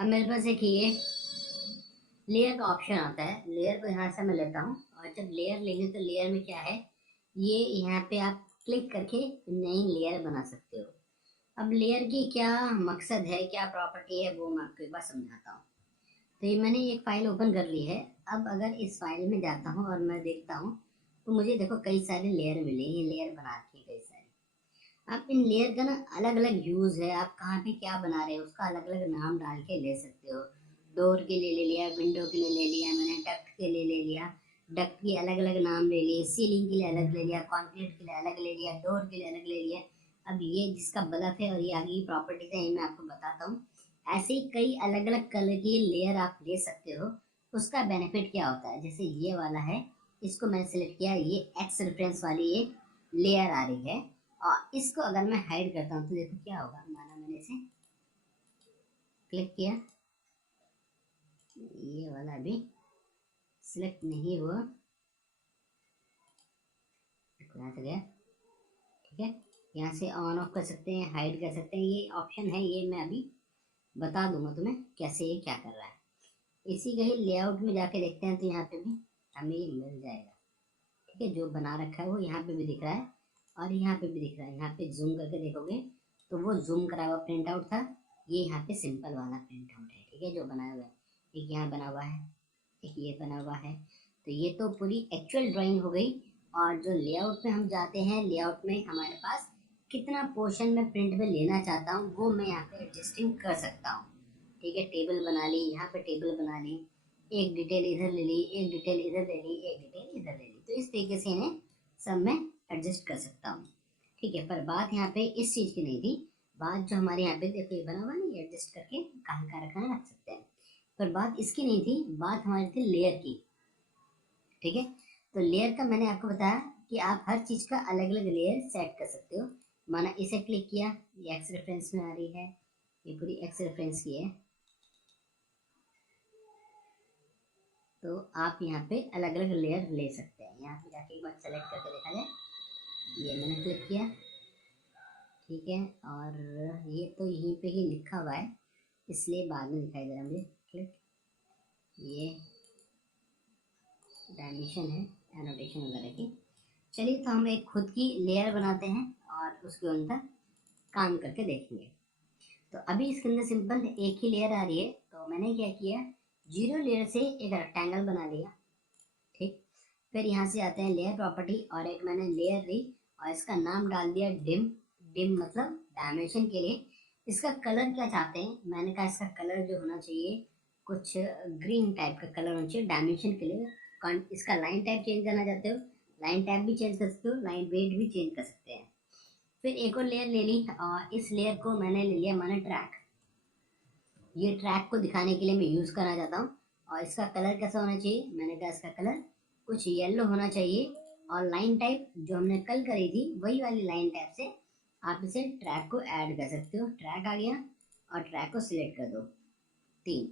अब मेरे पास एक ये लेयर का ऑप्शन आता है। लेयर को यहाँ से मैं लेता हूँ, और जब लेयर लेंगे तो लेयर में क्या है, ये यहाँ पे आप क्लिक करके नई लेयर बना सकते हो। अब लेयर की क्या मकसद है, क्या प्रॉपर्टी है, वो मैं आपको एक बार समझाता हूँ। तो ये मैंने एक फाइल ओपन कर ली है। अब अगर इस फाइल में जाता हूँ और मैं देखता हूँ, तो मुझे देखो कई सारे लेयर मिले, ये लेयर बना रखी है कई सारी। अब इन लेयर का ना अलग अलग यूज है, आप कहाँ पे क्या बना रहे हो उसका अलग अलग नाम डाल के ले सकते हो। डोर के लिए ले लिया, विंडो के लिए ले लिया मैंने, डक्ट के लिए ले लिया, डक्ट के अलग अलग नाम ले लिए, सीलिंग के लिए अलग ले लिया, कॉन्क्रीट के लिए अलग ले लिया, डोर के लिए अलग ले लिया। अब ये जिसका बल्ब है और ये आगे की प्रॉपर्टीज है, ये मैं आपको बताता हूँ। ऐसे ही कई अलग अलग कलर की लेयर आप ले सकते हो। उसका बेनिफिट क्या होता है, जैसे ये वाला है, इसको मैंने सेलेक्ट किया, ये एक्स रेफरेंस वाली एक लेयर आ रही है। और इसको अगर मैं हाइड करता हूँ तो देखो क्या होगा। माना मैंने इसे क्लिक किया, ये वाला अभी सिलेक्ट नहीं हुआ, यहाँ से गया, ठीक है। यहाँ से ऑन ऑफ कर सकते हैं, हाइड कर सकते हैं, ये ऑप्शन है, ये मैं अभी बता दूंगा तुम्हें कैसे ये क्या कर रहा है। इसी के ही लेआउट में जाके देखते हैं, तो यहाँ पे भी हमें ये मिल जाएगा, ठीक है। जो बना रखा है वो यहाँ पे भी दिख रहा है और यहाँ पे भी दिख रहा है। यहाँ पे जूम करके देखोगे तो वो जूम करा हुआ प्रिंट आउट था, ये यहाँ पे सिंपल वाला प्रिंट आउट है, ठीक है, जो बनाया हुआ है। एक यहाँ बना हुआ है, एक ये बना हुआ है। तो ये तो पूरी एक्चुअल ड्राइंग हो गई। और जो लेआउट में हम जाते हैं, लेआउट में हमारे पास कितना पोर्शन में प्रिंट में लेना चाहता हूँ वो मैं यहाँ पे एडजस्टिंग कर सकता हूँ, ठीक है। टेबल बना ली, यहाँ पे टेबल बना ली, एक डिटेल इधर ले ली, एक डिटेल इधर ले ली, एक डिटेल इधर ले ली। तो इस तरीके से इन्हें सब मैं एडजस्ट कर सकता हूँ, ठीक है। पर बात यहाँ पे इस चीज़ की नहीं थी। बात जो हमारे यहाँ पे देखो ये बना हुआ नहीं, एडजस्ट करके कहाँ कहाँ रखना रख सकते हैं। पर बात इसकी नहीं थी, बात हमारी थी लेयर की, ठीक है। तो लेयर का मैंने आपको बताया कि आप हर चीज़ का अलग अलग लेयर सेट कर सकते हो। माना इसे क्लिक किया, ये एक्स रेफरेंस में आ रही है, ये पूरी एक्स रेफरेंस की है। तो आप यहाँ पे अलग अलग लेयर ले सकते हैं। यहाँ पे जाके एक बार सेलेक्ट करके देखा जाए, ये मैंने क्लिक किया, ठीक है। और ये तो यहीं पे ही लिखा हुआ है, इसलिए बाद में दिखाई दे रहा है मुझे। क्लिक, ये डायमेंशन है एनोटेशन वगैरह की। चलिए तो हम एक खुद की लेयर बनाते हैं और उसके अंदर काम करके देखेंगे। तो अभी इसके अंदर सिंपल एक ही लेयर आ रही है, तो मैंने क्या किया, जीरो लेयर से एक रेक्टेंगल बना लिया, ठीक। फिर यहाँ से आते हैं लेयर प्रॉपर्टी, और एक मैंने लेयर ली और इसका नाम डाल दिया डिम। डिम मतलब डायमेंशन के लिए। इसका कलर क्या चाहते हैं, मैंने कहा इसका कलर जो होना चाहिए कुछ ग्रीन टाइप का कलर होना चाहिए डायमेंशन के लिए। इसका लाइन टाइप चेंज करना चाहते हो, लाइन टाइप भी चेंज कर सकते हो, लाइन वेट भी चेंज कर सकते हैं। फिर एक और लेयर ले ली, और इस लेयर को मैंने ले लिया मैंने ट्रैक। ये ट्रैक को दिखाने के लिए मैं यूज़ करना चाहता हूँ। और इसका कलर कैसा होना चाहिए, मैंने कहा इसका कलर कुछ येलो होना चाहिए। और लाइन टाइप जो हमने कल करी थी वही वाली लाइन टाइप से आप इसे ट्रैक को ऐड कर सकते हो। ट्रैक आ गया और ट्रैक को सिलेक्ट कर दो। 3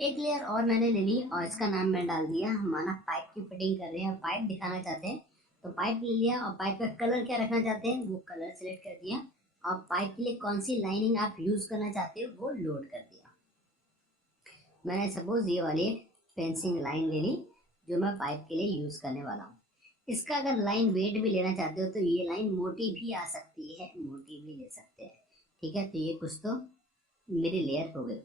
एक लेयर और मैंने ले ली और इसका नाम मैं डाल दिया, माना पाइप की फिटिंग कर रहे हैं, पाइप दिखाना चाहते हैं, तो पाइप ले लिया। और पाइप का कलर क्या रखना चाहते हैं वो कलर सिलेक्ट कर दिया। और पाइप के लिए कौन सी लाइनिंग आप यूज़ करना चाहते हो वो लोड कर दिया। मैंने सपोज ये वाली एक फेंसिंग लाइन ले ली जो मैं पाइप के लिए यूज़ करने वाला हूँ। इसका अगर लाइन वेट भी लेना चाहते हो तो ये लाइन मोटी भी आ सकती है, मोटी भी ले सकते हैं, ठीक है। तो ये कुछ तो मेरी लेयर हो गई।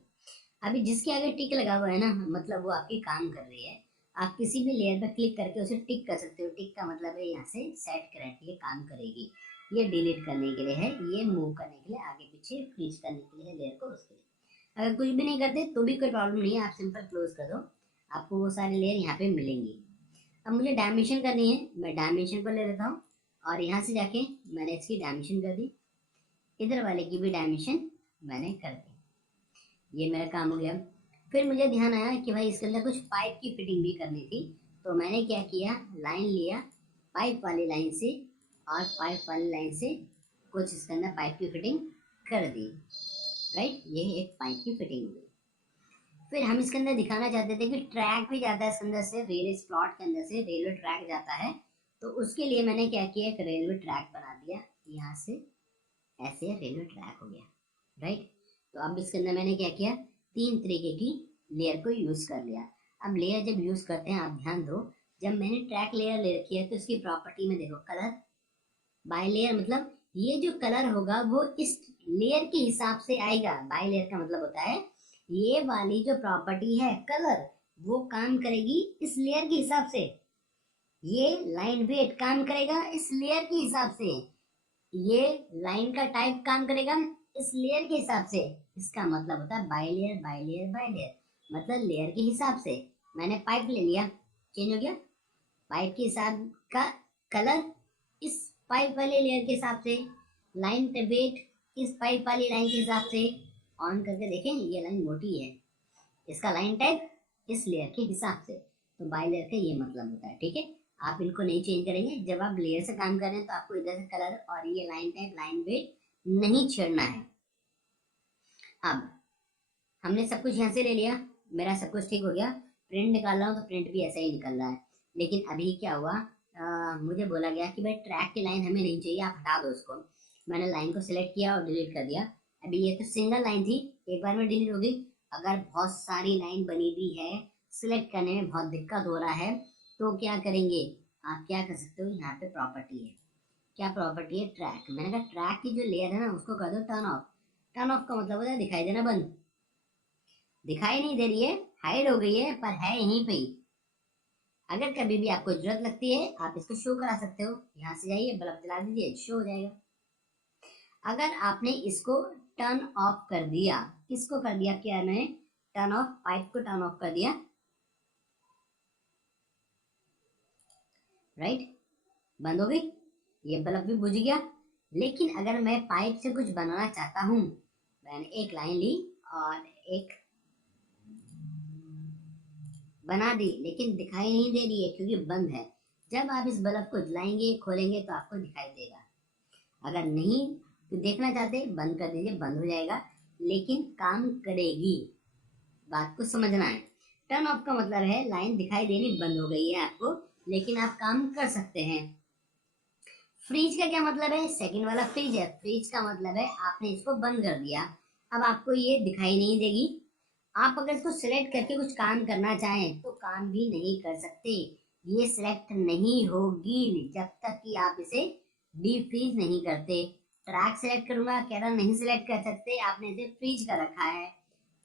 अभी जिसके आगे टिक लगा हुआ है ना, मतलब वो आपकी काम कर रही है। आप किसी भी लेयर पर क्लिक करके उसे टिक कर सकते हो। टिक का मतलब है यहाँ से सेट करके काम करेगी। ये डिलीट करने के लिए है, ये मूव करने के लिए, आगे पीछे फ्रीज करने के लिए लेयर को, उसके लिए। अगर कुछ भी नहीं करते तो भी कोई प्रॉब्लम नहीं है, आप सिंपल क्लोज कर दो, आपको वो सारी लेयर यहाँ पे मिलेंगी। अब मुझे डायमेंशन करनी है, मैं डायमेंशन को ले लेता हूँ और यहाँ से जाके मैंने इसकी डायमेंशन कर दी, इधर वाले की भी डायमेंशन मैंने कर दी। ये मेरा काम हो गया। फिर मुझे ध्यान आया कि भाई इसके अंदर कुछ पाइप की फिटिंग भी करनी थी, तो मैंने क्या किया, लाइन लिया पाइप वाली लाइन से, और पाइप वाली लाइन से कुछ इसके अंदर पाइप की फिटिंग कर दी, राइट। ये एक पाइप की फिटिंग हुई। फिर हम इसके अंदर दिखाना चाहते थे कि ट्रैक भी जाता है इसके अंदर से, रेलवे स्लॉट के अंदर से रेलवे ट्रैक जाता है। तो उसके लिए मैंने क्या किया, एक रेलवे ट्रैक बना दिया, यहाँ से ऐसे रेलवे ट्रैक हो गया, राइट। तो अब इसके अंदर मैंने क्या किया, 3 तरीके की लेयर को यूज कर लिया। अब लेयर जब यूज करते हैं, आप ध्यान दो, जब मैंने ट्रैक लेयर ले रखी है तो इसकी प्रॉपर्टी में देखो, कलर बाय लेयर, मतलब ये जो कलर होगा वो इस लेयर के हिसाब से आएगा। बाय लेयर का मतलब होता है ये वाली जो प्रॉपर्टी है कलर, वो काम करेगी इस लेयर के हिसाब से। ये लाइन वेट काम करेगा इस लेयर के हिसाब से। ये लाइन का टाइप काम करेगा इस लेयर के हिसाब से। इसका मतलब होता है by layer by layer by layer, मतलब लेयर के हिसाब से। मैंने पाइप ले लिया, चेंज हो गया पाइप के हिसाब का कलर इस पाइप वाले लेयर के हिसाब से, लाइन पे वेट इस पाइप वाली लाइन के हिसाब से। ऑन करके देखें, ये लाइन मोटी है, इसका लाइन टाइप इस लेयर के हिसाब से। तो बाय लेयर का ये मतलब होता है, ठीक है। आप इनको नहीं चेंज करेंगे, जब आप लेयर से काम कर रहे हैं तो आपको इधर से कलर और ये लाइन टाइप लाइन वेट नहीं छेड़ना है। अब हमने सब कुछ यहाँ से ले लिया, मेरा सब कुछ ठीक हो गया, प्रिंट निकाल रहा हूँ तो प्रिंट भी ऐसा ही निकल रहा है। लेकिन अभी क्या हुआ, मुझे बोला गया कि भाई ट्रैक की लाइन हमें नहीं चाहिए, आप हटा दो उसको। मैंने लाइन को सिलेक्ट किया और डिलीट कर दिया। अभी ये तो सिंगल लाइन थी, एक बार में डिलीट हो गई। अगर बहुत सारी लाइन बनी हुई है, सिलेक्ट करने में बहुत दिक्कत हो रहा है, तो क्या करेंगे, आप क्या कर सकते हो, यहाँ पे प्रॉपर्टी है, क्या प्रॉपर्टी है, ट्रैक। मैंने कहा ट्रैक की जो लेयर है ना उसको कर दो टर्न ऑफ। टर्न ऑफ का मतलब होता है दिखाई देना बंद, दिखाई नहीं दे रही है, हाइड हो गई है, पर है यहीं पे ही। अगर कभी भी आपको जरूरत लगती है आप इसको शो करा सकते हो, यहाँ से जाइए बल्ब जला दीजिए, शो हो जाएगा। अगर आपने इसको टर्न ऑफ कर दिया, किसको कर दिया, क्या मैंने टर्न ऑफ, पाइप को टर्न ऑफ कर दिया, राइट, बंद हो गई, ये बल्ब भी बुझ गया। लेकिन अगर मैं पाइप से कुछ बनाना चाहता हूं, मैंने एक लाइन ली और एक बना दी, लेकिन दिखाई नहीं दे रही है क्योंकि बंद है। जब आप इस बल्ब को जलाएंगे खोलेंगे तो आपको दिखाई देगा। अगर नहीं तो देखना चाहते बंद कर दीजिए, बंद हो जाएगा, लेकिन काम करेगी। बात को समझना है। टर्न ऑफ का मतलब है लाइन दिखाई देनी बंद हो गई है आपको, लेकिन आप काम कर सकते हैं। फ्रीज का क्या मतलब है, सेकंड वाला फ्रीज है, फ्रीज का मतलब है आपने इसको बंद कर दिया, अब आपको ये दिखाई नहीं देगी। आप अगर इसको सिलेक्ट करके कुछ काम करना चाहें तो काम भी नहीं कर सकते, ये सिलेक्ट नहीं होगी जब तक कि आप इसे डीप फ्रीज नहीं करते। ट्रैक सिलेक्ट करूंगा, कह रहा नहीं सिलेक्ट कर सकते, आपने इसे फ्रीज कर रखा है,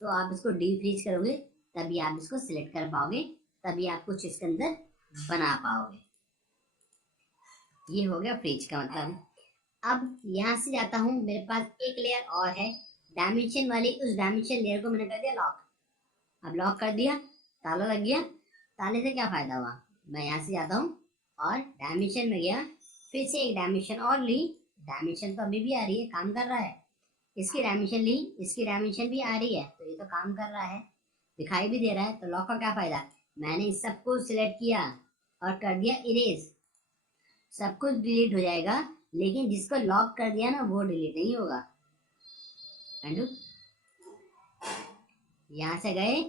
तो आप इसको डीप फ्रीज करोगे तभी आप इसको सिलेक्ट कर पाओगे, तभी आप कुछ इसके अंदर बना पाओगे। ये हो गया फ्रीज का मतलब। अब यहाँ से जाता हूँ, मेरे पास एक लेयर और है डायमेंशन वाली, उस डायमेंशन लेयर को मैंने कर दिया लॉक। अब लॉक कर दिया, ताला लग गया। ताले से क्या फायदा हुआ, मैं यहाँ से जाता हूँ और डायमेंशन में गया, फिर से एक डायमेंशन और ली, डायमेंशन तो अभी भी आ रही है, काम कर रहा है। इसकी डायमेंशन ली, इसकी डायमेंशन भी आ रही है, तो ये तो काम कर रहा है, दिखाई भी दे रहा है। तो लॉक का क्या फायदा, मैंने इस सबको सिलेक्ट किया और कर दिया इरेज, सब कुछ डिलीट हो जाएगा, लेकिन जिसको लॉक कर दिया ना वो डिलीट नहीं होगा। यहाँ से गए,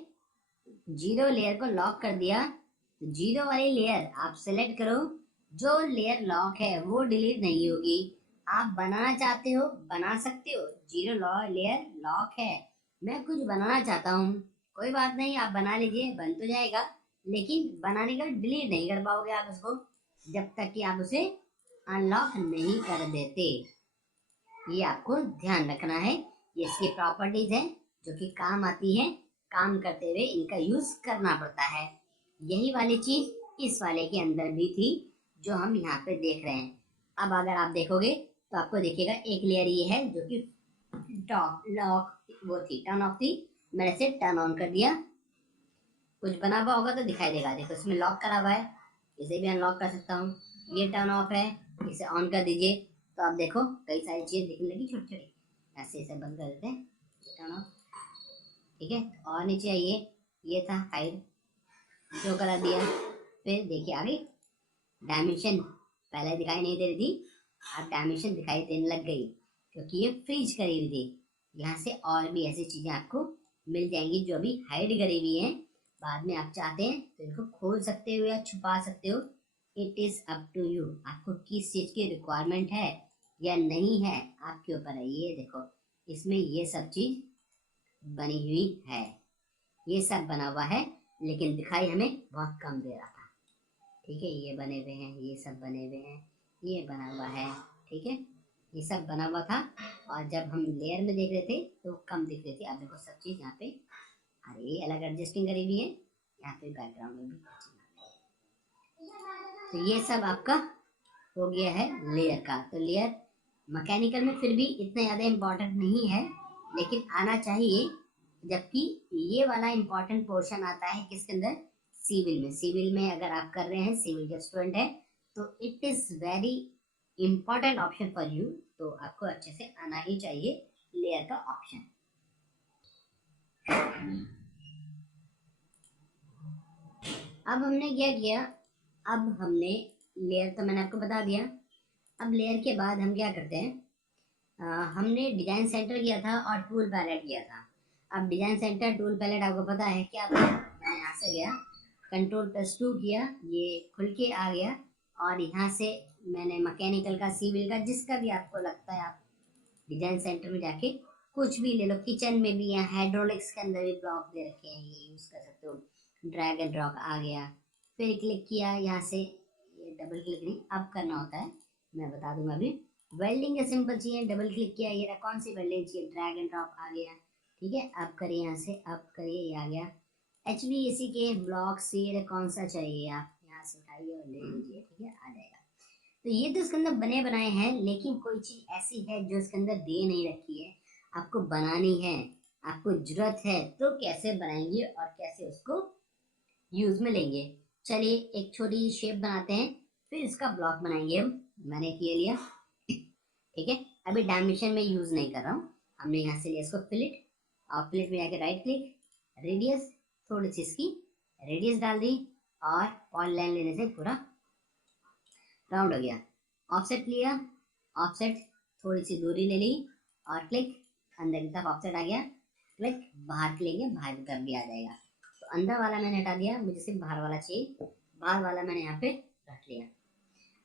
जीरो लेयर को लॉक कर दिया, तो जीरो वाली लेयर आप सेलेक्ट करो, जो लेयर लॉक है वो डिलीट नहीं होगी। आप बनाना चाहते हो बना सकते हो, जीरो लेयर लॉक है, मैं कुछ बनाना चाहता हूँ, कोई बात नहीं, आप बना लीजिए, बन तो जाएगा, लेकिन बनाने का डिलीट नहीं कर पाओगे आप उसको, जब तक कि आप उसे अनलॉक नहीं कर देते। ये आपको ध्यान रखना है, ये इसकी प्रॉपर्टीज है जो कि काम आती है, काम करते हुए इनका यूज करना पड़ता है। यही वाली चीज इस वाले के अंदर भी थी जो हम यहाँ पे देख रहे हैं। अब अगर आप देखोगे तो आपको देखिएगा एक लेयर ये है जो कि टॉप लॉक वो थी, टर्न ऑफ थी, मैंने से टर्न ऑन कर दिया, कुछ बना हुआ होगा तो दिखाई देगा, देखो इसमें लॉक करा हुआ है, इसे भी अनलॉक कर सकता हूँ। ये टर्न ऑफ है, इसे ऑन कर दीजिए तो आप देखो कई सारी चीजें दिखने लगी छोटी छोटी, ऐसे इसे बंद कर देते हैं, टर्न ऑफ, ठीक है। और नीचे आइए, ये था हाइड, जो करा दिया, फिर देखिए आगे डायमेंशन पहले दिखाई नहीं दे रही थी, अब डायमेंशन दिखाई देने लग गई क्योंकि ये फ्रीज करी हुई थी। यहाँ से और भी ऐसी चीजें आपको मिल जाएंगी जो अभी हाइड करी हुई हैं, बाद में आप चाहते हैं तो इनको खोल सकते हो या छुपा सकते हो, it is up to you, आपको किस चीज की रिक्वायरमेंट है या नहीं है आपके ऊपर है। ये देखो इसमें ये सब चीज बनी हुई है। ये सब बना हुआ है, लेकिन दिखाई हमें बहुत कम दे रहा था। ठीक है, ये बने हुए हैं, ये सब बने हुए हैं, ये बना हुआ है। ठीक है, ये सब बना हुआ था, और जब हम लेयर में देख रहे थे तो कम दिख रही थी। अब देखो सब चीज़ यहाँ पे अरे अलग एडजस्टिंग करी हुई है, यहाँ पे बैकग्राउंड में भी। तो ये सब आपका हो गया है लेयर का। तो लेयर मैकेनिकल में फिर भी इतना ज़्यादा इम्पोर्टेंट नहीं है, लेकिन आना चाहिए। जबकि ये वाला इम्पोर्टेंट पोर्शन आता है किसके अंदर, सिविल में। सिविल में अगर आप कर रहे हैं, सिविल के स्टूडेंट है, तो it is very important option for you. तो आपको अच्छे से आना ही चाहिए लेयर का ऑप्शन। अब हमने क्या किया, अब हमने लेयर तो मैंने आपको बता दिया। अब लेयर के बाद हम क्या करते हैं, हमने डिजाइन सेंटर किया था और टूल पैलेट किया था। अब डिजाइन सेंटर टूल पैलेट आपको पता है क्या था, मैं यहाँ से गया Ctrl+2 किया, ये खुल के आ गया, और यहाँ से मैंने मैकेनिकल का, सिविल का, जिसका भी आपको लगता है आप डिजाइन सेंटर में जाके कुछ भी ले लो। किचन में भी, यहाँ हाइड्रोलिक्स के अंदर भी ब्लॉक दे रखे हैं, ये यूज़ कर सकते हो। ड्रैग एंड ड्रॉप आ गया, फिर क्लिक किया यहाँ से, ये डबल क्लिक नहीं अब करना होता है, मैं बता दूंगा अभी। वेल्डिंग का सिंपल चाहिए, डबल क्लिक किया, ये कौन सी वेल्डिंग चाहिए, ड्रैग एंड ड्रॉप आ गया। ठीक है, अब करिए यहाँ से, अब करिए, ये आ गया। HVAC के ब्लॉक सीड कौन सा चाहिए आप यहाँ से उठाइए और ले लीजिए। ठीक है, आ जाएगा। तो ये तो इसके अंदर बने बनाए हैं, लेकिन कोई चीज़ ऐसी है जो इसके अंदर दे नहीं रखी है, आपको बनानी है, आपको जरूरत है, तो कैसे बनाएंगे और कैसे उसको यूज में लेंगे। चलिए एक छोटी शेप बनाते हैं, फिर इसका ब्लॉक बनाएंगे हम। मैंने किए लिया। ठीक है, अभी डायमेंशन में यूज नहीं कर रहा हूँ। हमने यहाँ से लिया इसको फिलिट, और फिलिट में जाके राइट क्लिक, रेडियस, थोड़ी सी इसकी रेडियस डाल दी, और पॉइंट लाइन लेने से पूरा राउंड हो गया। ऑफसेट लिया, ऑफसेट थोड़ी सी दूरी ले ली, और क्लिक, अंदर की तरफ ऑफसेट आ गया, क्लिक, बाहर लेंगे, बाहर की तरफ भी आ जाएगा। तो अंदर वाला मैंने हटा दिया, मुझे सिर्फ बाहर वाला चाहिए, बाहर वाला मैंने यहाँ पे रख लिया।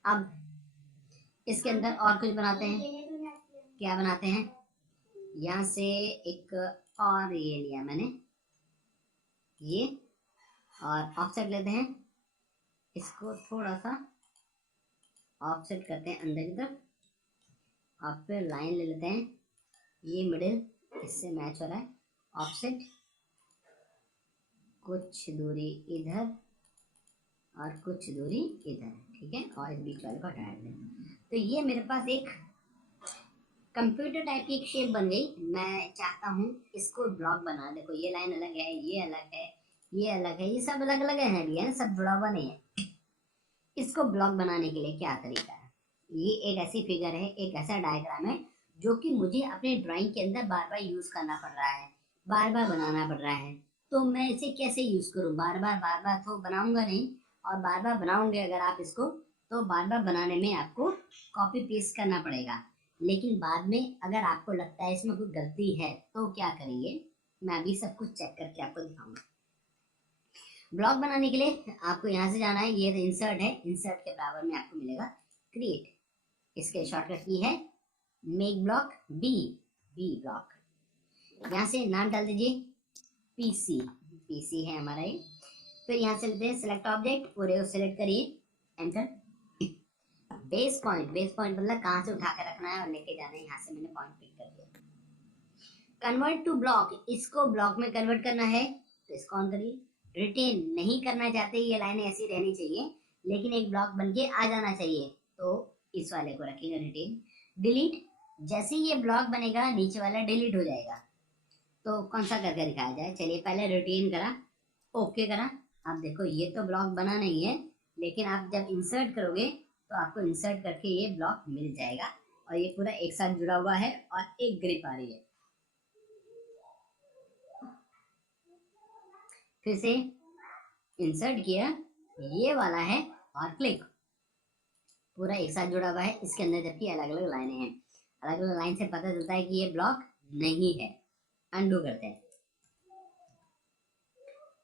अब इसके अंदर और कुछ बनाते हैं, क्या बनाते हैं, यहाँ से एक और ये लिया मैंने, ये, और ऑफसेट लेते हैं, इसको थोड़ा सा ऑफसेट करते हैं अंदर की तरफ, और फिर लाइन ले लेते हैं, ये मिडिल इससे मैच हो रहा है, ऑफसेट कुछ दूरी इधर और कुछ दूरी इधर। ठीक है, और इस बीच वाले को हटा देते हैं। तो ये मेरे पास एक कंप्यूटर टाइप की एक शेप बन गई। मैं चाहता हूँ इसको ब्लॉक बना, देखो ये लाइन अलग है, ये अलग है, ये अलग है, ये सब अलग अलग है, भी है, सब जुड़ा हुआ नहीं है। इसको ब्लॉक बनाने के लिए क्या तरीका है, ये एक ऐसी फिगर है, एक ऐसा डायग्राम है जो कि मुझे अपने ड्राइंग के अंदर बार बार यूज करना पड़ रहा है, बार बार बनाना पड़ रहा है। तो मैं इसे कैसे यूज करूँ, बार बार तो बनाऊंगा नहीं, और बार बार बनाऊंगे अगर आप इसको, तो बार बार बनाने में आपको कॉपी पेस्ट करना पड़ेगा। लेकिन बाद में अगर आपको लगता है इसमें कोई गलती है तो क्या करेंगे, मैं अभी सब कुछ चेक करके आपको दिखाऊंगा। ब्लॉक बनाने के लिए आपको यहाँ से जाना है, ये तो इंसर्ट है, इंसर्ट के बराबर में आपको मिलेगा क्रिएट, इसके शॉर्टकट की है make block B, B block. यहाँ से नाम डाल दीजिए पीसी, पीसी है हमारा ये। फिर यहाँ से लेते हैं सिलेक्ट ऑब्जेक्ट, पूरे को सिलेक्ट करिए, enter. Base point, base point मतलब कहाँ से उठा कर रखना है और लेके जाना है, यहाँ से मैंने पॉइंट पिक कर दिया। कन्वर्ट टू ब्लॉक, इसको ब्लॉक में कन्वर्ट करना है, तो इसको ऑन करिए। रिटेन नहीं करना चाहते, ये लाइनें ऐसी रहनी चाहिए, लेकिन एक ब्लॉक बन के आ जाना चाहिए, तो इस वाले को रखेंगे रिटेन। डिलीट, जैसे ये ब्लॉक बनेगा नीचे वाला डिलीट हो जाएगा। तो कौन सा करके दिखाया जाए, चलिए पहले रिटेन करा, ओके करा। अब देखो ये तो ब्लॉक बना नहीं है, लेकिन आप जब इंसर्ट करोगे तो आपको इंसर्ट करके ये ब्लॉक मिल जाएगा, और ये पूरा एक साथ जुड़ा हुआ है और एक ग्रिप आ रही है। फिर से इंसर्ट किया, ये वाला है, और क्लिक, पूरा एक साथ जुड़ा हुआ है इसके अंदर, जबकि अलग अलग लाइनें हैं। अलग अलग लाइन से पता चलता है कि ये ब्लॉक नहीं है। अंडू करते हैं,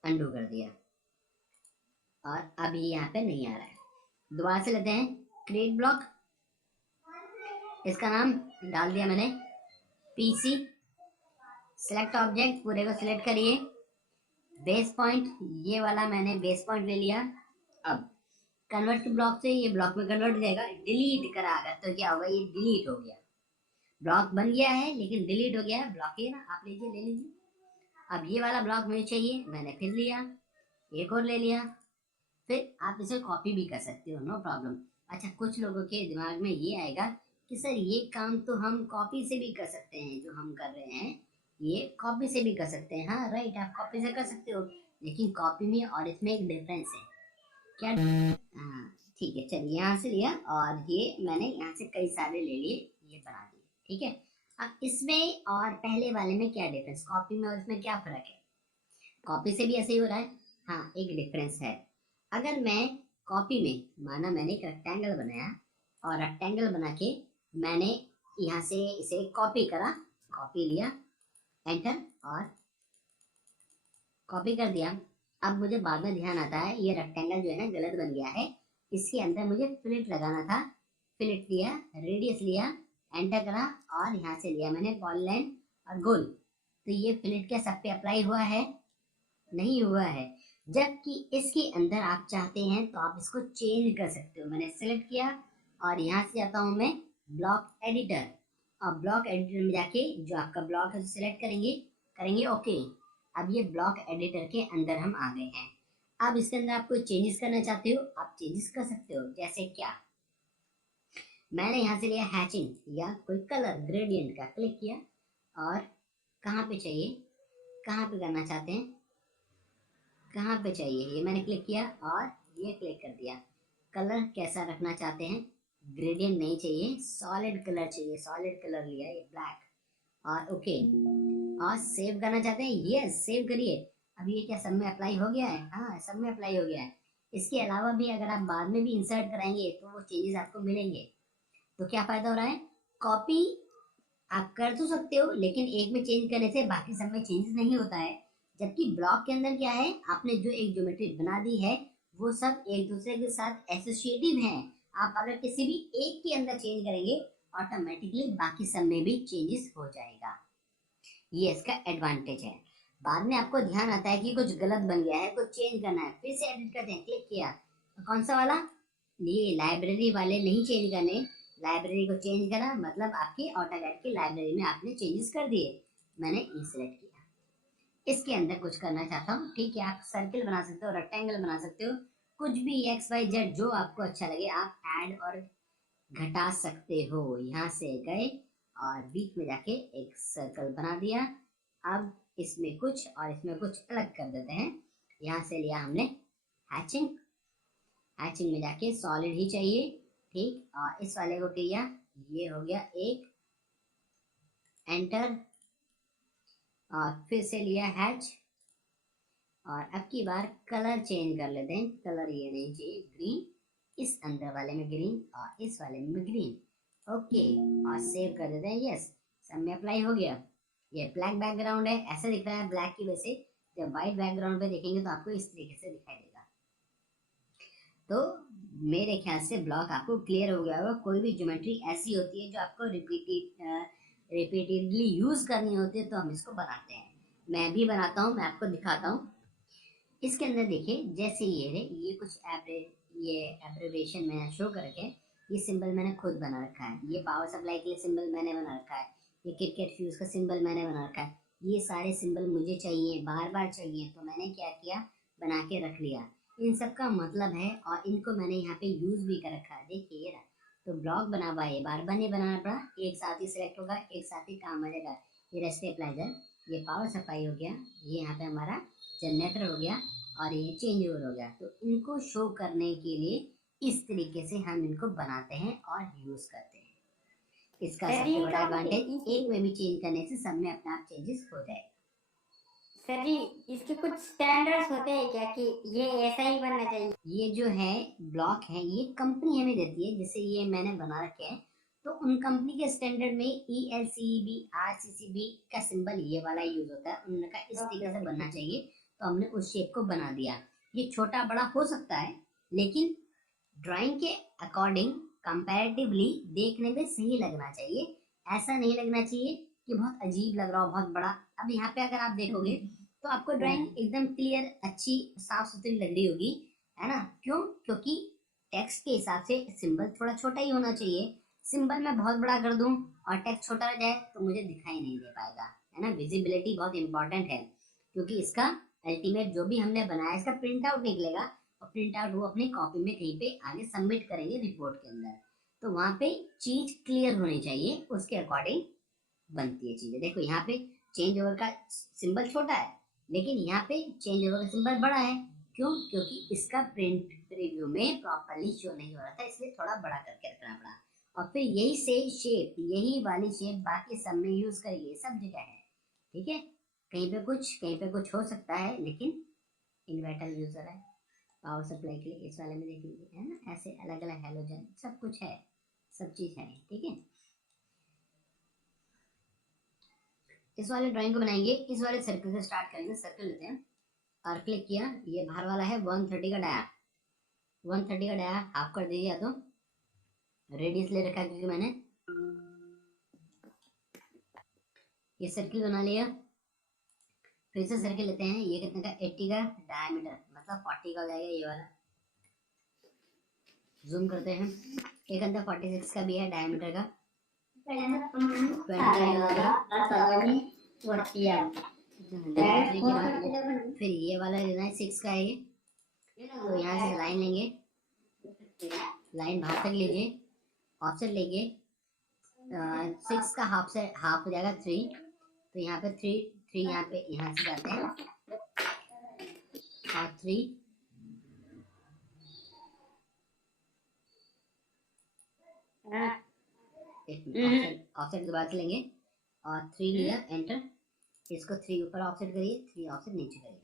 अंडू कर दिया, और अभी यहाँ पे नहीं आ रहा है। दोबारा से लेते हैं क्रिएट ब्लॉक, इसका नाम डाल दिया मैंने पीसी। सिलेक्ट ऑब्जेक्ट, पूरे को सिलेक्ट करिए, बेस पॉइंट, ये वाला मैंने बेस पॉइंट ले लिया। अब कन्वर्ट टू ब्लॉक से ये ब्लॉक में कन्वर्ट हो जाएगा। डिलीट करा अगर तो क्या होगा, ये डिलीट हो गया। ब्लॉक बन गया है लेकिन डिलीट हो गया है। ब्लॉक ये ना, आप लीजिए, ले लीजिए। अब ये वाला ब्लॉक मुझे चाहिए, मैंने फिर लिया, एक और ले लिया। फिर आप इसे कॉपी भी कर सकते हो, नो प्रॉब्लम। अच्छा, कुछ लोगों के दिमाग में ये आएगा कि सर ये काम तो हम कॉपी से भी कर सकते हैं, जो हम कर रहे हैं ये कॉपी से भी कर सकते हैं। हाँ राइट, आप कॉपी से कर सकते हो, लेकिन कॉपी में और इसमें एक डिफरेंस है। क्या? हाँ ठीक है, चलिए यहाँ से लिया और ये मैंने यहाँ से कई सारे ले लिए, ये बना दिए। ठीक है, अब इसमें और पहले वाले में क्या डिफरेंस, कॉपी में और इसमें क्या फर्क है? कॉपी से भी ऐसे ही हो रहा है। हाँ, एक डिफरेंस है। अगर मैं कॉपी में, माना मैंने एक रेक्टेंगल बनाया और रेक्टेंगल बना के मैंने यहाँ से इसे कॉपी करा, कॉपी लिया, एंटर और कॉपी कर दिया। अब मुझे बाद में ध्यान आता है ये रेक्टेंगल जो है ना गलत बन गया है, इसके अंदर मुझे फिलेट लगाना था। फिलेट लिया, रेडियस लिया, एंटर करा और यहाँ से लिया मैंने पॉलीलाइन और गोल। तो ये फिलेट क्या सब पे अप्लाई हुआ है? नहीं हुआ है। जबकि इसके अंदर आप चाहते हैं तो आप इसको चेंज कर सकते हो। मैंने सेलेक्ट किया और यहाँ से जाता हूँ मैं ब्लॉक एडिटर, और ब्लॉक एडिटर में जाके जो आपका ब्लॉक है सिलेक्ट करेंगे, करेंगे ओके। अब ये ब्लॉक एडिटर के अंदर हम आ गए हैं। अब इसके अंदर आप कोई चेंजेस करना चाहते हो, आप चेंजेस कर सकते हो। जैसे क्या, मैंने यहाँ से लिया हैचिंग या कोई कलर ग्रेडियंट का, क्लिक किया और कहाँ पे चाहिए, कहाँ पे करना चाहते हैं, कहाँ पे चाहिए, ये मैंने क्लिक किया और ये क्लिक कर दिया। कलर कैसा रखना चाहते हैं, ग्रेडियंट नहीं चाहिए, सॉलिड कलर चाहिए, सॉलिड कलर लिया, ये ब्लैक और ओके। और सेव करना चाहते हैं, यस सेव करिए। अब ये क्या सब में अप्लाई हो गया है? हाँ सब में अप्लाई हो गया है। इसके अलावा भी अगर आप बाद में भी इंसर्ट कराएंगे तो वो चेंजेस आपको मिलेंगे। तो क्या फायदा हो रहा है, कॉपी आप कर तो सकते हो लेकिन एक में चेंज करने से बाकी सब में चेंजेस नहीं होता है। जबकि ब्लॉक के अंदर क्या है, आपने जो एक ज्योमेट्री बना दी है वो सब एक दूसरे के साथ एसोसिएटिव हैं। आप अगर किसी भी एक के अंदर चेंज करेंगे ऑटोमेटिकली बाकी सब में भी चेंजेस हो जाएगा। ये इसका एडवांटेज है। बाद में आपको ध्यान आता है कि कुछ गलत बन गया है, कुछ चेंज करना है, फिर से एडिट करते हैं, क्लिक किया तो कौन सा वाला, ये लाइब्रेरी वाले नहीं चेंज करने। लाइब्रेरी को चेंज करा मतलब आपकी ऑटोकैड की लाइब्रेरी में आपने चेंजेस कर दिए। मैंने ई सिलेक्ट किया, इसके अंदर कुछ करना चाहता हूँ, ठीक है, आप सर्किल बना सकते हो, रेक्टेंगल बना सकते हो, कुछ भी एक्स वाई जेड जो आपको अच्छा लगे आप ऐड और घटा सकते हो। यहाँ से गए और बीच में जाके एक सर्कल बना दिया। अब इसमें कुछ और इसमें कुछ अलग कर देते हैं। यहाँ से लिया हमने हैचिंग, हैचिंग में जाके सॉलिड ही चाहिए, ठीक, और इस वाले को किया, ये हो गया एक, एंटर और फिर से लिया हैच और अब की बार कलर चेंज कर लेते हैं। कलर ये नहीं चाहिए, ग्रीन, इस अंदर वाले में ग्रीन और इस वाले में ग्रीन, ओके, और सेव कर देते हैं। यस, सब में अप्लाई हो गया। ये ब्लैक बैकग्राउंड है, ऐसा दिख रहा है ब्लैक की वजह से। जब व्हाइट बैकग्राउंड पे देखेंगे तो आपको इस तरीके से दिखाई देगा। तो मेरे ख्याल से ब्लॉक आपको क्लियर हो गया होगा। कोई भी ज्योमेट्री ऐसी होती है जो आपको रिपीटेडली यूज करनी होती है तो हम इसको बनाते हैं। मैं भी बनाता हूँ, मैं आपको दिखाता हूँ। इसके अंदर देखिए, जैसे ये है, ये कुछ ये एब्रिविएशन मैंने शो करके, ये सिंबल मैंने खुद बना रखा है। ये पावर सप्लाई के लिए सिंबल मैंने बना रखा है, ये क्रिकेट फ्यूज का सिंबल मैंने बना रखा है। ये सारे सिंबल मुझे चाहिए, बार बार चाहिए, तो मैंने क्या किया, बना के रख लिया। इन सब का मतलब है और इनको मैंने यहाँ पे यूज भी कर रखा है। देखिए ना, तो ब्लॉक बना हुआ है, बार बार नहीं बनाना पड़ा, एक साथ ही सिलेक्ट होगा, एक साथ ही काम आ जाएगा। ये स्टेबलाइजर, ये पावर सप्लाई हो गया, ये यहाँ पे हमारा जनरेटर हो गया और ये चेंज ओवर हो गया। तो इनको शो करने के लिए इस तरीके से हम इनको बनाते हैं और यूज करते हैं। इसका सबसे बड़ा एडवांटेज, एक में भी चेंज करने से सब में अपने आप चेंजेस हो जाएगा। सर जी, इसके कुछ स्टैंडर्ड्स होते हैं क्या कि ये ऐसा ही बनना चाहिए? ये जो है ब्लॉक है, ये कंपनी हमें देती है, जैसे ये मैंने बना रखे हैं तो उन कंपनी के स्टैंडर्ड में ELCB RCCB का सिंबल ये वाला यूज होता है। उन्होंने कहा इस तरीके से बनना चाहिए तो हमने उस शेप को बना दिया। ये छोटा बड़ा हो सकता है लेकिन ड्राइंग के अकॉर्डिंग कंपैरेटिवली देखने में सही लगना चाहिए। ऐसा नहीं लगना चाहिए कि बहुत अजीब लग रहा हो, बहुत बड़ा। अब यहाँ पे अगर आप देखोगे तो आपको ड्राइंग एकदम क्लियर, अच्छी, साफ सुथरी लग रही होगी, है ना। क्यों? क्योंकि टेक्स्ट के हिसाब से सिंबल थोड़ा छोटा ही होना चाहिए। सिंबल मैं बहुत बड़ा कर दूं और टेक्स्ट छोटा रह जाए तो मुझे दिखाई नहीं दे पाएगा, है ना। विजिबिलिटी बहुत इंपॉर्टेंट है, क्योंकि इसका अल्टीमेट जो भी हमने बनाया इसका प्रिंट आउट निकलेगा, और प्रिंट आउट वो अपनी कॉपी में कहीं पे आगे सबमिट करेंगे रिपोर्ट के अंदर। तो वहां पे चीज क्लियर होनी चाहिए, उसके अकॉर्डिंग बनती है चीजें। देखो यहाँ पे चेंज ओवर का सिंबल छोटा है, लेकिन यहाँ पे चेंज ओवर का सिंबल बड़ा है। क्यों? क्योंकि इसका प्रिंट रिव्यू में प्रॉपरली शो नहीं हो रहा था, इसलिए थोड़ा बड़ा करके रखना पड़ा। और फिर यही से शेप, यही वाली शेप बाकी सब में यूज करिए, सब जगह है, ठीक है। कहीं पे कुछ हो सकता है, लेकिन इन्वर्टर यूजर है, पावर सप्लाई के लिए इस वाले में देख लीजिए, है ना। ऐसे अलग अलग हैलोजन सब कुछ है, सब चीज है, ठीक है। इस वाले ड्राइंग को बनाएंगे, इस वाले सर्कल से स्टार्ट करेंगे। सर्कल लेते हैं और क्लिक किया, ये बाहर वाला है 130 का डाया, 130 का डाया हाफ कर दीजिए, या तो रेडियस ले रखा है क्योंकि मैंने ये सर्किल बना लिया। फिर से सर्किल लेते हैं, ये कितने का, 80 का डायमीटर, मतलब 40 का हो जाएगा ये वाला। जूम करते हैं, एक अंदर 46 का भी है डायमीटर का, 20 फिर ये वाला लेना है 6 का है ये। तो यहाँ से लाइन लेंगे, लाइन बाहर तक लीजिए, ऑफसेट लेंगे, 6 का हाफ से हाफ हो जाएगा 3, तो यहाँ पे 3 यहाँ पे, यहाँ से जाते हैं और 3 ऑफसेट दोबारा से लेंगे और 3 लिया, एंटर। इसको 3 ऊपर ऑफसेट करिए, 3 ऑफसेट नीचे करिए।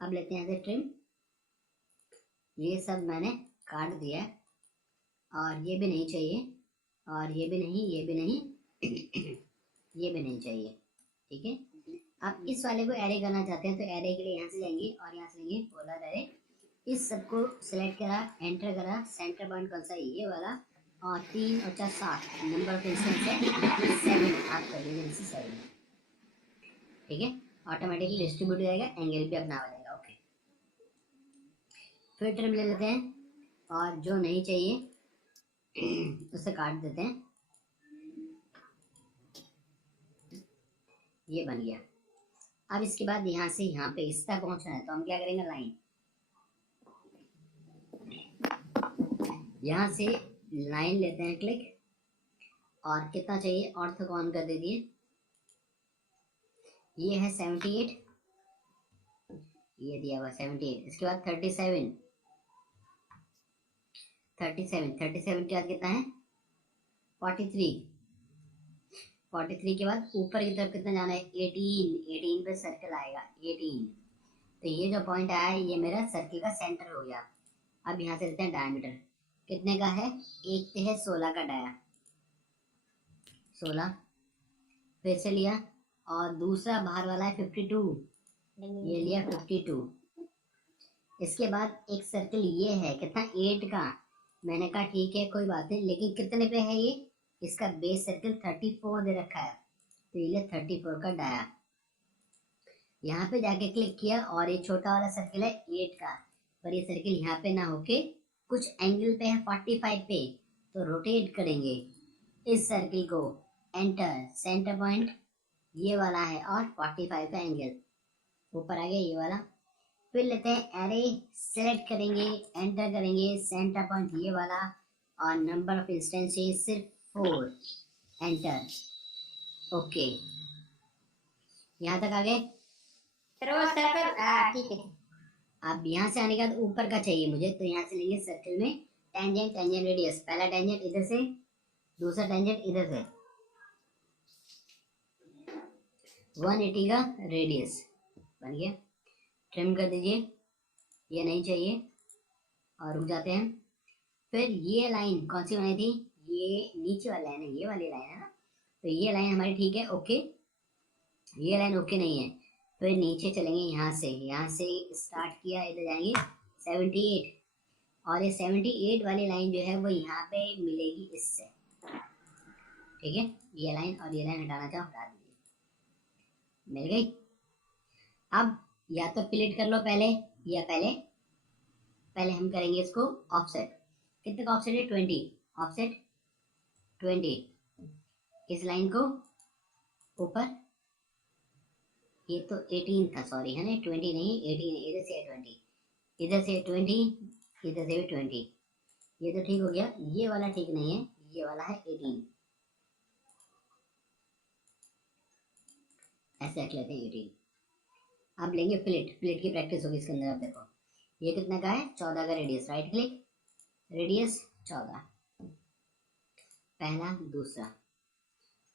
अब लेते हैं यहाँ से ट्रिम, ये सब मैंने काट दिया, और ये भी नहीं चाहिए, और ये भी नहीं, ये भी नहीं ये भी नहीं चाहिए, ठीक है। अब इस वाले को एरे करना चाहते हैं, तो एरे के लिए यहाँ से जाएंगे और यहाँ से लेंगे पोलर एरे। इस सबको सिलेक्ट करा, एंटर करा, सेंटर पॉइंट कौन सा है, ये वाला, और 3 और 4 7 नंबर ऑफ इंस्टेंस है 7, आप कर दीजिए इसे 7, ठीक है। ऑटोमेटिकली डिस्ट्रीब्यूट हो जाएगा, एंगल भी अपना हो जाएगा, ओके। फिर ट्रिम ले लेते हैं, और जो नहीं चाहिए उसे काट देते हैं, ये बन गया। अब इसके बाद यहाँ से यहाँ पे इस तक पहुंचना है, तो हम क्या करेंगे, लाइन, यहाँ से लाइन लेते हैं, क्लिक, और कितना चाहिए, ऑर्थो को ऑन कर दीजिए, ये है 78, ये दिया हुआ 78। इसके बाद 37 के बाद कितना है, 43 के बाद ऊपर की तरफ कितना जाना है, 18 पे सर्कल आएगा, 18। तो ये जो पॉइंट आया है, ये मेरा सर्कल का सेंटर हो गया। अब यहाँ से लेते हैं डायमीटर, कितने का है, एक है 16 का डाया, 16 फिर से लिया, और दूसरा बाहर वाला है 52, ये लिया 52। इसके बाद एक सर्कल ये है कितना, 8 का, मैंने कहा ठीक है कोई बात नहीं, लेकिन कितने पे है ये, इसका बेस सर्कल 34 दे रखा है, तो ये 34 का डाया। यहाँ पे जाके क्लिक किया, और ये छोटा वाला सर्कल है 8 का, पर ये सर्कल यहाँ पे ना होके कुछ एंगल पे है 45 पे, तो रोटेट करेंगे इस सर्कल को, एंटर, सेंटर पॉइंट ये वाला है, और 45 का एंगल ऊपर आ गया ये वाला। फिर लेते हैं एरे, सेलेक्ट करेंगे, एंटर करेंगे, सेंटर पॉइंट ये वाला, और नंबर ऑफ इंस्टेंसेस सिर्फ 4, एंटर, ओके। यहाँ तक आ गए, ठीक है। अब यहाँ से आने के बाद ऊपर का चाहिए मुझे, तो यहाँ से लेंगे सर्कल में टेंजेंट, रेडियस, पहला टेंजेंट इधर से, दूसरा टेंजेंट इधर से, 180 का रेडियस बन गया। ट्रिम कर दीजिए, ये नहीं चाहिए, और रुक जाते हैं। फिर ये लाइन कौन सी बनाई थी, ये नीचे वाली लाइन है, ये वाली लाइन है ना, तो ये लाइन हमारी ठीक है, ओके। ये लाइन ओके नहीं है, फिर नीचे चलेंगे, यहाँ से स्टार्ट किया, इधर जाएंगे 78, और ये 78 वाली लाइन जो है वो यहाँ पे मिलेगी इससे, ठीक है। ये लाइन और ये लाइन हटाना चाहो हटा दीजिए, मिल गई। अब या तो फिलेट कर लो पहले, या पहले हम करेंगे इसको ऑफसेट। कितने का ऑफसेट है? 20। ऑफसेट 20। इस लाइन को ऊपर, ये तो 18 था, सॉरी है ना, 20 नहीं 18 है, इधर से है 20, इधर से 20, इधर से भी 20। ये तो ठीक हो गया, ये वाला ठीक नहीं है, ये वाला है 18। ऐसे रख लेते हैं 18। अब लेंगे फिलेट, फिलेट की प्रैक्टिस होगी इसके अंदर। अब देखो ये कितने का है? 14 का रेडियस, राइट क्लिक, रेडियस 14, पहला दूसरा,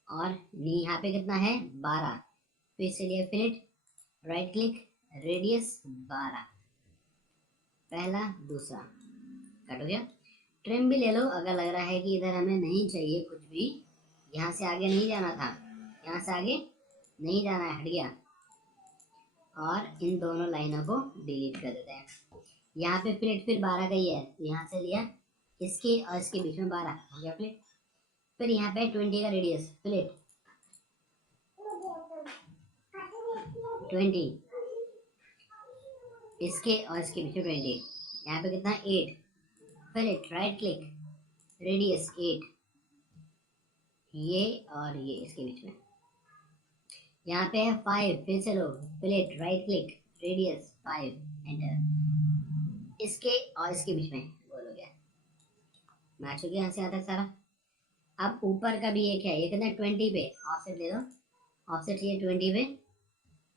और यहाँ पे कितना है? 12। फिर से लिया फिलेट, राइट क्लिक, रेडियस 12, पहला दूसरा, कट हो गया। ट्रिम भी ले लो अगर लग रहा है कि इधर हमें नहीं चाहिए कुछ भी, यहाँ से आगे नहीं जाना था, यहाँ से आगे नहीं जाना है, हट गया। और इन दोनों लाइनों को डिलीट कर देते हैं। यहाँ पे फिलेट फिर 12 का ही है, तो यहाँ से लिया, इसके और इसके बीच में 12 हो गया फिलेट। फिर यहाँ पे 20 का रेडियस, फिलेट 20, इसके और इसके बीच में 20, यहाँ पे कितना? 8, फिलेट, राइट क्लिक, रेडियस 8, ये और ये इसके बीच में। यहाँ पे है 5, फिर से लो, fillet, right click, radius 5, enter, इसके और इसके बीच में गोल हो गया, मैच हो गया यहाँ से यहाँ तक सारा। अब ऊपर का भी एक है, ये कितना? 20 पे ऑफसेट दे दो, ऑफसेट चाहिए 20 पे,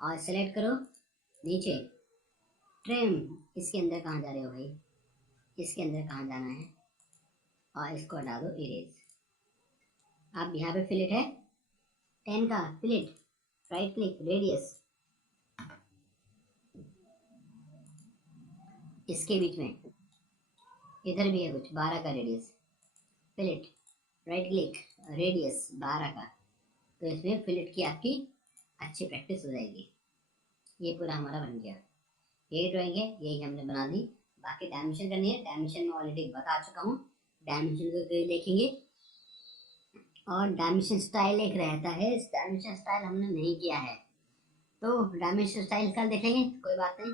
और सेलेक्ट करो नीचे ट्रिम, इसके अंदर कहाँ जा रहे हो भाई? इसके अंदर कहाँ जाना है? और इसको हटा दो, इरेज। अब यहाँ पे फिलेट है 10 का, फिलेट, राइट क्लिक, रेडियस, इसके बीच में, इधर भी है कुछ 12 का radius, fillet, right click, radius 12 का। तो इसमें फिलेट की आपकी अच्छी प्रैक्टिस हो जाएगी। ये पूरा हमारा बन गया, यही ड्राइंग है, यही हमने बना दी। बाकी डायमेंशन करनी है, डायमेंशन में ऑलरेडी बता चुका हूँ, डायमेंशन को देखेंगे। और डायमेंशन स्टाइल एक रहता है, इस डायमेंशन स्टाइल हमने नहीं किया है, तो डायमेंशन स्टाइल कल देखेंगे, कोई बात नहीं।